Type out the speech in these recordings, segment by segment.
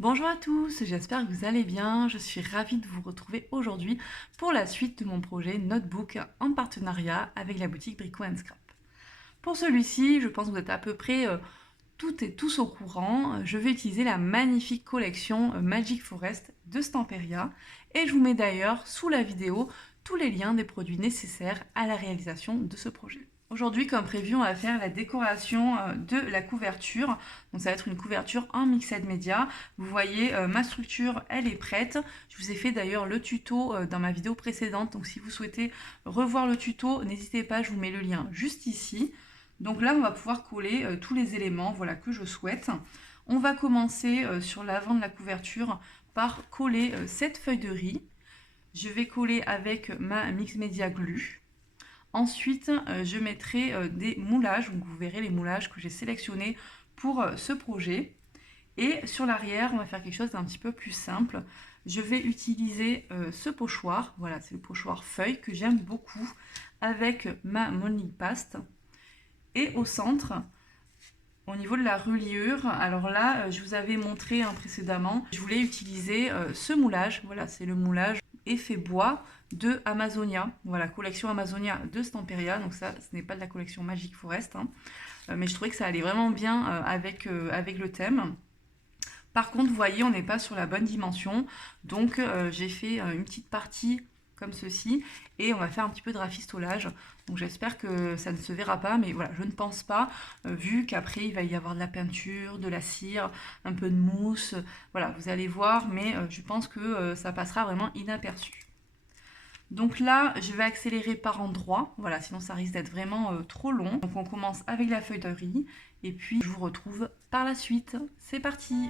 Bonjour à tous, j'espère que vous allez bien. Je suis ravie de vous retrouver aujourd'hui pour la suite de mon projet Notebook en partenariat avec la boutique Brico Scrap. Pour celui-ci, je pense que vous êtes à peu près toutes et tous au courant. Je vais utiliser la magnifique collection Magic Forest de Stamperia et je vous mets d'ailleurs sous la vidéo tous les liens des produits nécessaires à la réalisation de ce projet. Aujourd'hui, comme prévu, on va faire la décoration de la couverture. Donc ça va être une couverture en mixed media. Vous voyez, ma structure, elle est prête. Je vous ai fait d'ailleurs le tuto dans ma vidéo précédente. Donc si vous souhaitez revoir le tuto, n'hésitez pas, je vous mets le lien juste ici. Donc là, on va pouvoir coller tous les éléments voilà, que je souhaite. On va commencer sur l'avant de la couverture par coller cette feuille de riz. Je vais coller avec ma Mix Media Glue. Ensuite, je mettrai des moulages, donc vous verrez les moulages que j'ai sélectionnés pour ce projet. Et sur l'arrière, on va faire quelque chose d'un petit peu plus simple. Je vais utiliser ce pochoir, voilà, c'est le pochoir feuille que j'aime beaucoup, avec ma Molding Paste. Et au centre, au niveau de la reliure, alors là, je vous avais montré précédemment, je voulais utiliser ce moulage, voilà, c'est le moulage effet bois de Amazonia, voilà, collection Amazonia de Stamperia, donc ça, ce n'est pas de la collection Magic Forest, mais je trouvais que ça allait vraiment bien avec le thème. Par contre, vous voyez, on n'est pas sur la bonne dimension, donc j'ai fait une petite partie comme ceci, et on va faire un petit peu de rafistolage. Donc j'espère que ça ne se verra pas, mais voilà, je ne pense pas, vu qu'après il va y avoir de la peinture, de la cire, un peu de mousse, voilà, vous allez voir, mais je pense que ça passera vraiment inaperçu. Donc là, je vais accélérer par endroits, voilà, sinon ça risque d'être vraiment trop long. Donc on commence avec la feuille de riz, et puis je vous retrouve par la suite. C'est parti!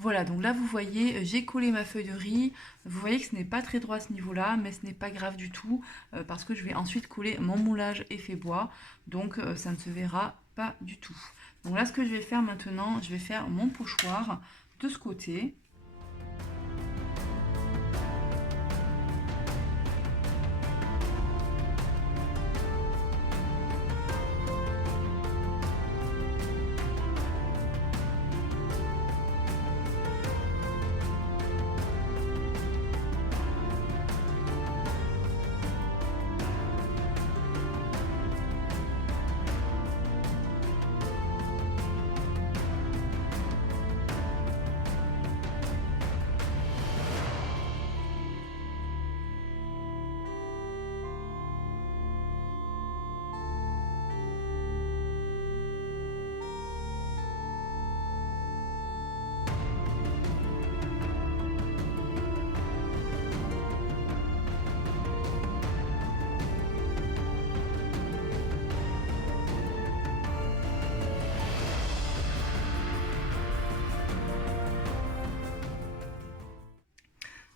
Voilà, donc là vous voyez, j'ai collé ma feuille de riz. Vous voyez que ce n'est pas très droit à ce niveau-là, mais ce n'est pas grave du tout, parce que je vais ensuite coller mon moulage effet bois, donc ça ne se verra pas du tout. Donc là, ce que je vais faire maintenant, je vais faire mon pochoir de ce côté.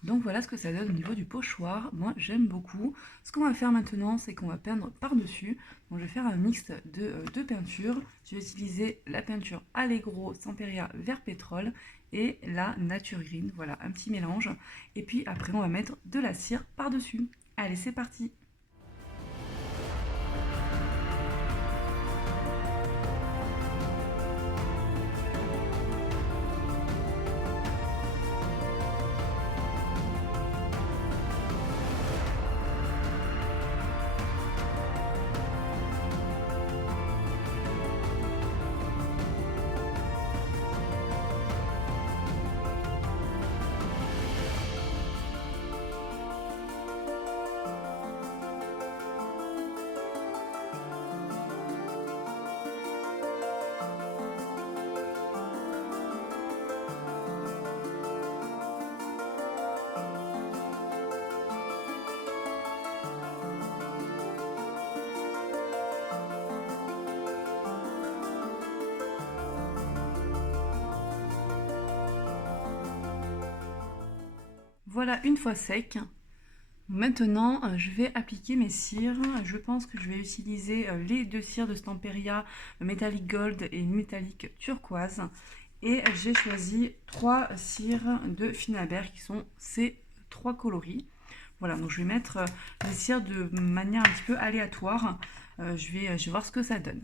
Donc voilà ce que ça donne au niveau du pochoir. Moi j'aime beaucoup. Ce qu'on va faire maintenant, c'est qu'on va peindre par-dessus. Donc je vais faire un mix de deux peintures. Je vais utiliser la peinture Allegro Stamperia vert pétrole et la Nature Green. Voilà, un petit mélange. Et puis après on va mettre de la cire par-dessus. Allez, c'est parti! Voilà, une fois sec. Maintenant, je vais appliquer mes cires. Je pense que je vais utiliser les deux cires de Stamperia, Metallic Gold et Metallic Turquoise. Et j'ai choisi 3 cires de Finabert qui sont ces 3 coloris. Voilà, donc je vais mettre les cires de manière un petit peu aléatoire. Je vais voir ce que ça donne.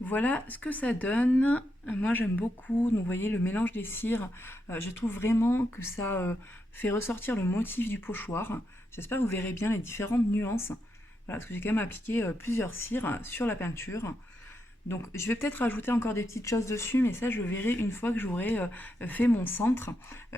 Voilà ce que ça donne. Moi j'aime beaucoup, donc vous voyez le mélange des cires, je trouve vraiment que ça fait ressortir le motif du pochoir. J'espère que vous verrez bien les différentes nuances. Voilà, parce que j'ai quand même appliqué plusieurs cires sur la peinture. Donc je vais peut-être rajouter encore des petites choses dessus, mais ça je verrai une fois que j'aurai fait mon centre.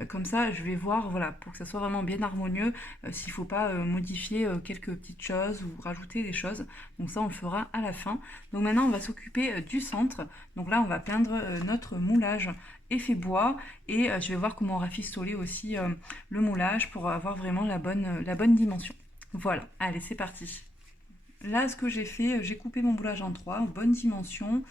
Comme ça je vais voir, voilà, pour que ça soit vraiment bien harmonieux, s'il ne faut pas modifier quelques petites choses ou rajouter des choses. Donc ça on le fera à la fin. Donc maintenant on va s'occuper du centre. Donc là on va peindre notre moulage effet bois et je vais voir comment rafistoler aussi le moulage pour avoir vraiment la bonne dimension. Voilà, allez c'est parti. Là, ce que j'ai fait, j'ai coupé mon moulage en 3, en bonne dimension.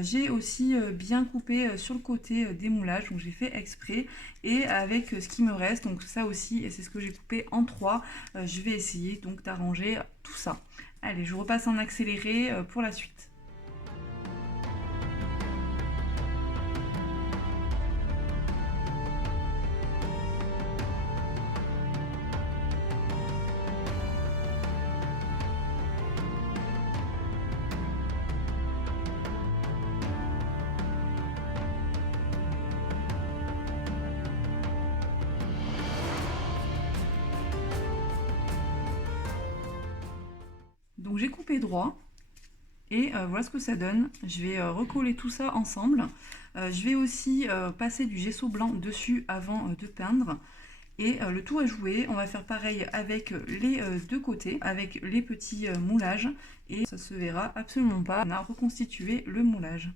J'ai aussi bien coupé sur le côté des moulages, donc j'ai fait exprès. Et avec ce qui me reste, donc ça aussi, et c'est ce que j'ai coupé en 3, je vais essayer donc d'arranger tout ça. Allez, je repasse en accéléré pour la suite. Donc j'ai coupé droit et voilà ce que ça donne. Je vais recoller tout ça ensemble. Je vais aussi passer du gesso blanc dessus avant de peindre. Et le tour est joué. On va faire pareil avec les deux côtés, avec les petits moulages. Et ça se verra absolument pas. On a reconstitué le moulage.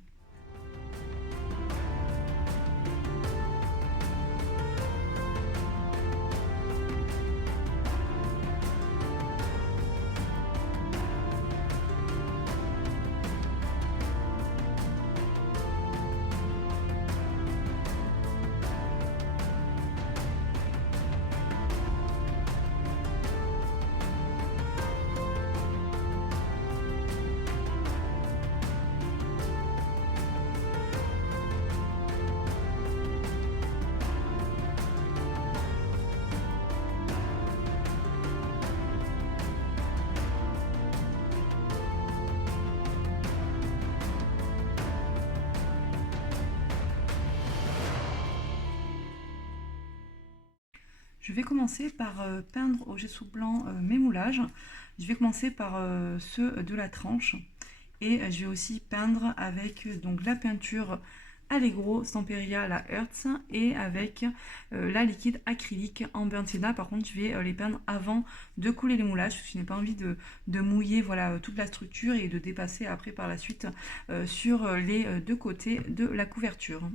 Je vais commencer par peindre au gesso blanc mes moulages. Je vais commencer par ceux de la tranche et je vais aussi peindre avec donc la peinture Allegro Stamperia la Hertz et avec la liquide acrylique en burnt sienna. Par contre, je vais les peindre avant de couler les moulages parce que je n'ai pas envie de mouiller voilà, toute la structure et de dépasser après par la suite sur les deux côtés de la couverture.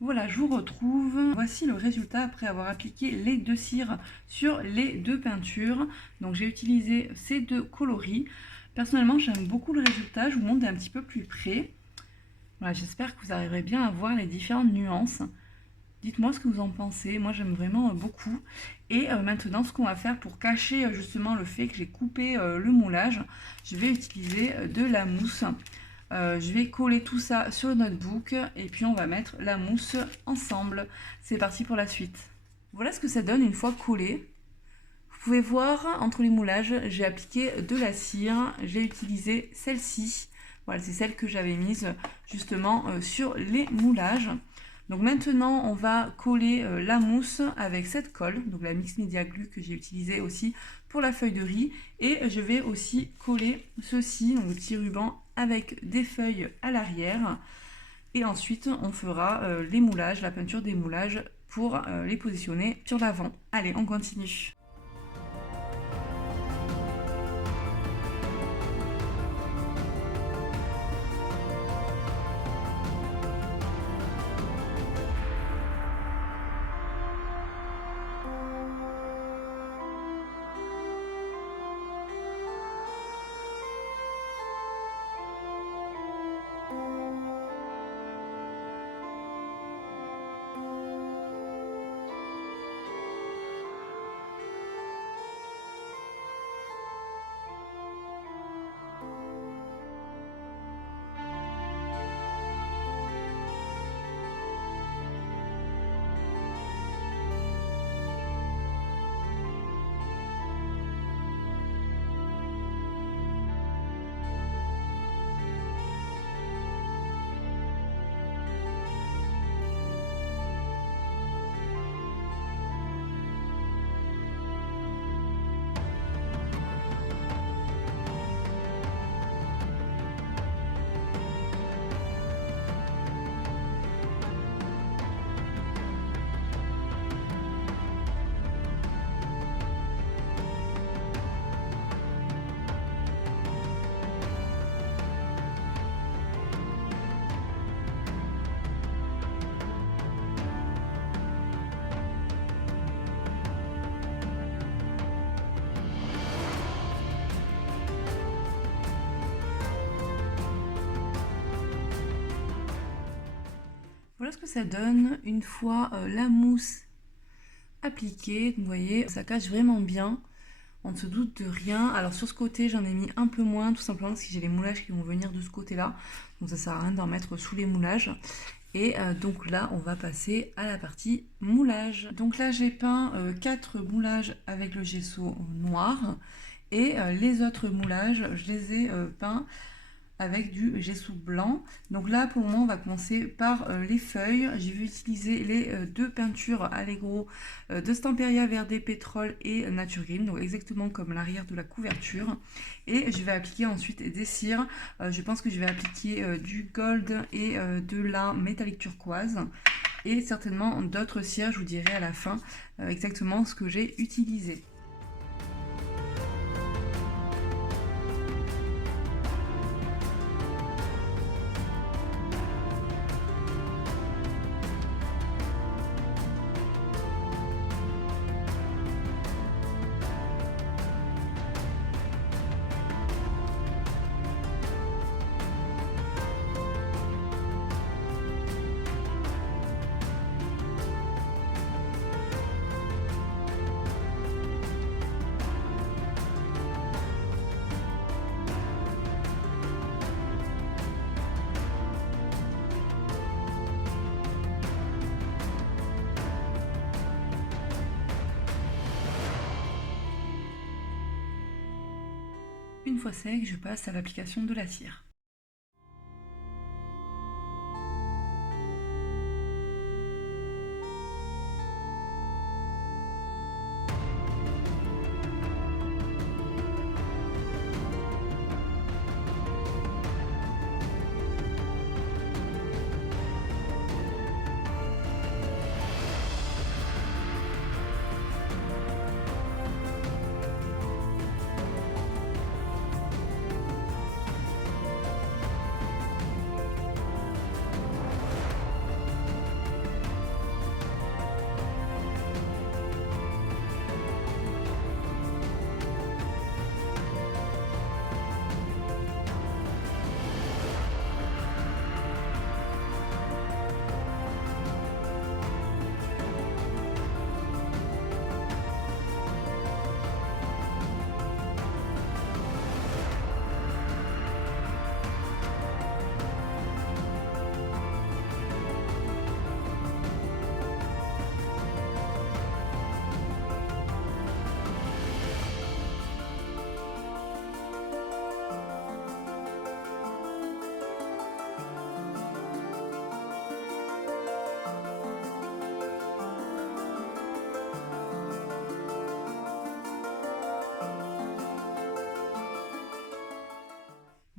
Voilà, je vous retrouve. Voici le résultat après avoir appliqué les deux cires sur les deux peintures. Donc j'ai utilisé ces deux coloris. Personnellement, j'aime beaucoup le résultat. Je vous montre d'un petit peu plus près. Voilà, j'espère que vous arriverez bien à voir les différentes nuances. Dites-moi ce que vous en pensez. Moi, j'aime vraiment beaucoup. Et maintenant, ce qu'on va faire pour cacher justement le fait que j'ai coupé le moulage, je vais utiliser de la mousse. Je vais coller tout ça sur le notebook et puis on va mettre la mousse ensemble. C'est parti pour la suite. Voilà ce que ça donne une fois collé. Vous pouvez voir entre les moulages, j'ai appliqué de la cire. J'ai utilisé celle-ci. Voilà, c'est celle que j'avais mise justement sur les moulages. Donc maintenant, on va coller la mousse avec cette colle, donc la Mix Media Glue que j'ai utilisée aussi pour la feuille de riz. Et je vais aussi coller ceci, donc le petit ruban avec des feuilles à l'arrière. Et ensuite, on fera les moulages, la peinture des moulages pour les positionner sur l'avant. Allez, on continue. ce que ça donne une fois la mousse appliquée. Vous voyez, ça cache vraiment bien. On ne se doute de rien. Alors sur ce côté, j'en ai mis un peu moins, tout simplement parce que j'ai les moulages qui vont venir de ce côté-là. Donc ça sert à rien d'en mettre sous les moulages. Et donc là, on va passer à la partie moulage. Donc là, j'ai peint 4 moulages avec le gesso noir. Et les autres moulages, je les ai peints avec du gesso blanc. Donc là, pour le moment, on va commencer par les feuilles. J'ai vu utiliser les deux peintures Allegro de Stamperia Verde Pétrole et Nature Green, donc exactement comme l'arrière de la couverture. Et je vais appliquer ensuite des cires. Je pense que je vais appliquer du gold et de la métallique turquoise. Et certainement d'autres cires, je vous dirai à la fin exactement ce que j'ai utilisé. Une fois sec, je passe à l'application de la cire.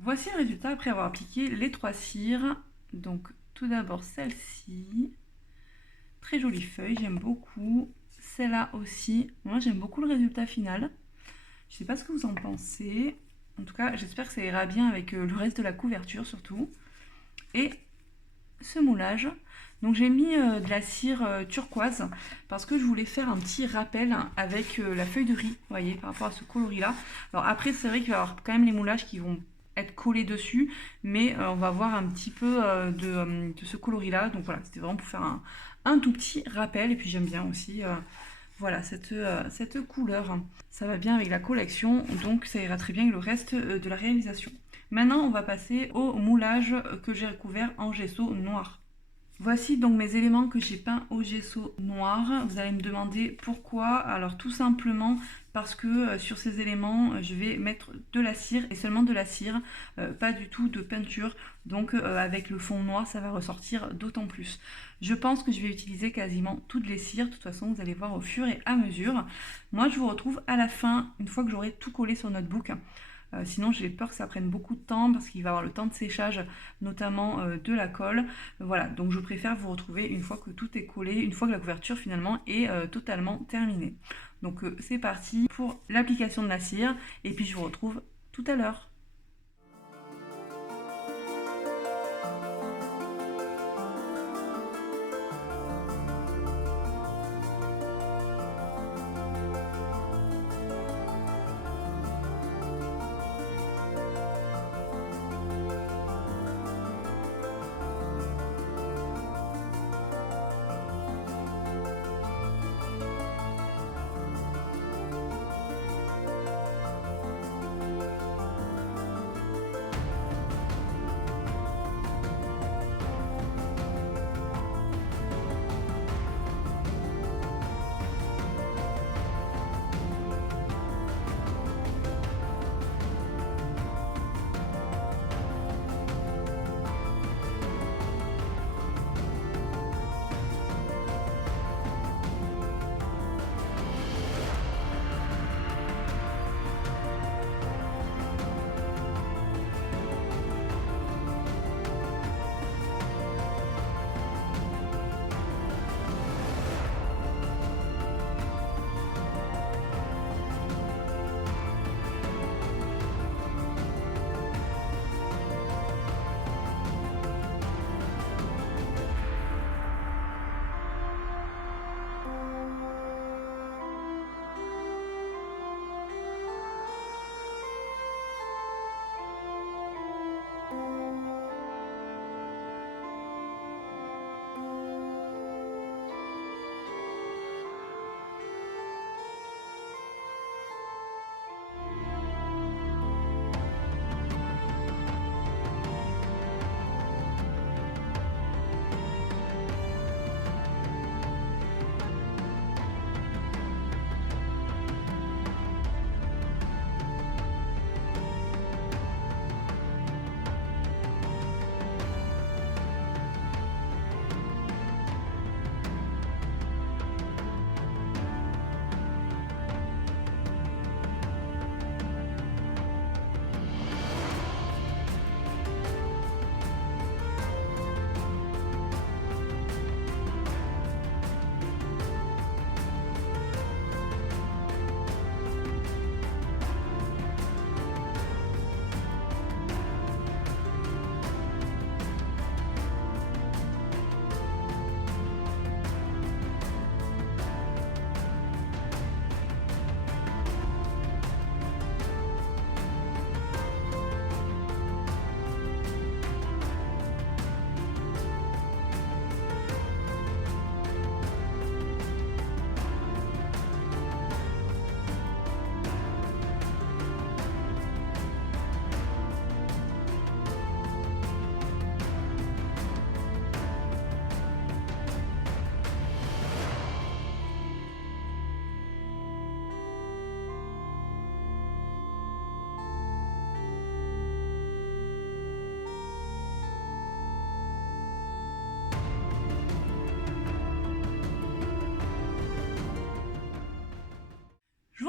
Voici le résultat après avoir appliqué les 3 cires. Donc tout d'abord celle-ci, très jolie feuille, j'aime beaucoup. Celle-là aussi, moi j'aime beaucoup le résultat final. Je ne sais pas ce que vous en pensez. En tout cas, j'espère que ça ira bien avec le reste de la couverture surtout. Et ce moulage. Donc j'ai mis de la cire turquoise parce que je voulais faire un petit rappel avec la feuille de riz, vous voyez, par rapport à ce coloris-là. Alors après, c'est vrai qu'il va y avoir quand même les moulages qui vont être collés dessus, mais on va voir un petit peu de ce coloris-là. Donc voilà, c'était vraiment pour faire un tout petit rappel. Et puis j'aime bien aussi voilà, cette couleur. Ça va bien avec la collection, donc ça ira très bien avec le reste de la réalisation. Maintenant, on va passer au moulage que j'ai recouvert en gesso noir. Voici donc mes éléments que j'ai peints au gesso noir. Vous allez me demander pourquoi. Alors tout simplement parce que sur ces éléments, je vais mettre de la cire et seulement de la cire, pas du tout de peinture. Donc avec le fond noir, ça va ressortir d'autant plus. Je pense que je vais utiliser quasiment toutes les cires. De toute façon, vous allez voir au fur et à mesure. Moi, je vous retrouve à la fin, une fois que j'aurai tout collé sur notre book. Sinon j'ai peur que ça prenne beaucoup de temps parce qu'il va y avoir le temps de séchage notamment de la colle. Voilà, donc je préfère vous retrouver une fois que tout est collé, une fois que la couverture finalement est totalement terminée. Donc c'est parti pour l'application de la cire et puis je vous retrouve tout à l'heure.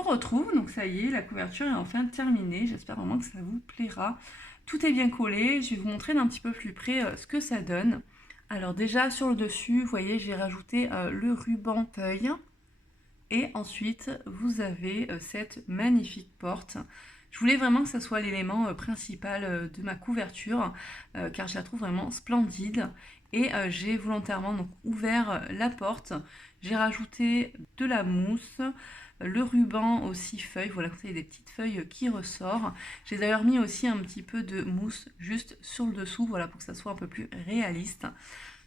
vous retrouve, donc ça y est, la couverture est enfin terminée. J'espère vraiment que ça vous plaira. Tout est bien collé, je vais vous montrer d'un petit peu plus près ce que ça donne. Alors déjà sur le dessus, vous voyez, j'ai rajouté le ruban feuille. Et ensuite, vous avez cette magnifique porte. Je voulais vraiment que ça soit l'élément principal de ma couverture, car je la trouve vraiment splendide. Et j'ai volontairement donc ouvert la porte. J'ai rajouté de la mousse, le ruban aussi feuille. Voilà, vous avez des petites feuilles qui ressortent. J'ai d'ailleurs mis aussi un petit peu de mousse juste sur le dessous, voilà, pour que ça soit un peu plus réaliste.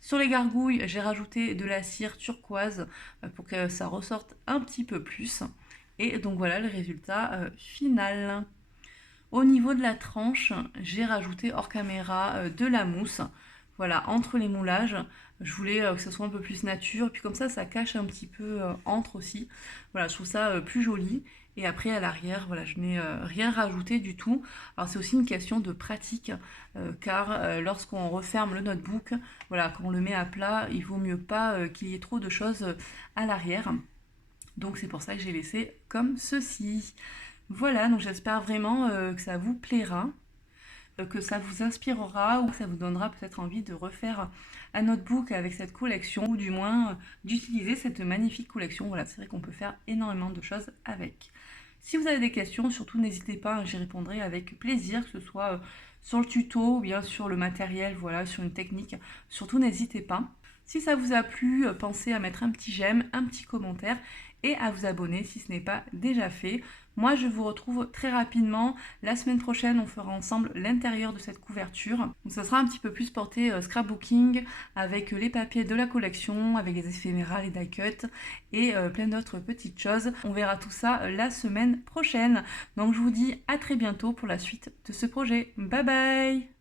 Sur les gargouilles, j'ai rajouté de la cire turquoise pour que ça ressorte un petit peu plus. Et donc voilà le résultat final. Au niveau de la tranche, j'ai rajouté hors caméra de la mousse. Voilà, entre les moulages, je voulais que ça soit un peu plus nature. Et puis comme ça cache un petit peu entre aussi. Voilà, je trouve ça plus joli. Et après, à l'arrière, voilà, je n'ai rien rajouté du tout. Alors, c'est aussi une question de pratique, car lorsqu'on referme le notebook, voilà, quand on le met à plat, il vaut mieux pas qu'il y ait trop de choses à l'arrière. Donc, c'est pour ça que j'ai laissé comme ceci. Voilà, donc j'espère vraiment que ça vous plaira, que ça vous inspirera ou que ça vous donnera peut-être envie de refaire un notebook avec cette collection ou du moins d'utiliser cette magnifique collection. Voilà, c'est vrai qu'on peut faire énormément de choses avec. Si vous avez des questions, surtout n'hésitez pas, j'y répondrai avec plaisir, que ce soit sur le tuto ou bien sur le matériel, voilà, sur une technique. Surtout n'hésitez pas. Si ça vous a plu, pensez à mettre un petit j'aime, un petit commentaire et à vous abonner si ce n'est pas déjà fait. Moi, je vous retrouve très rapidement. La semaine prochaine, on fera ensemble l'intérieur de cette couverture. Donc, ça sera un petit peu plus porté scrapbooking avec les papiers de la collection, avec les éphémérales, les die cuts et plein d'autres petites choses. On verra tout ça la semaine prochaine. Donc, je vous dis à très bientôt pour la suite de ce projet. Bye bye!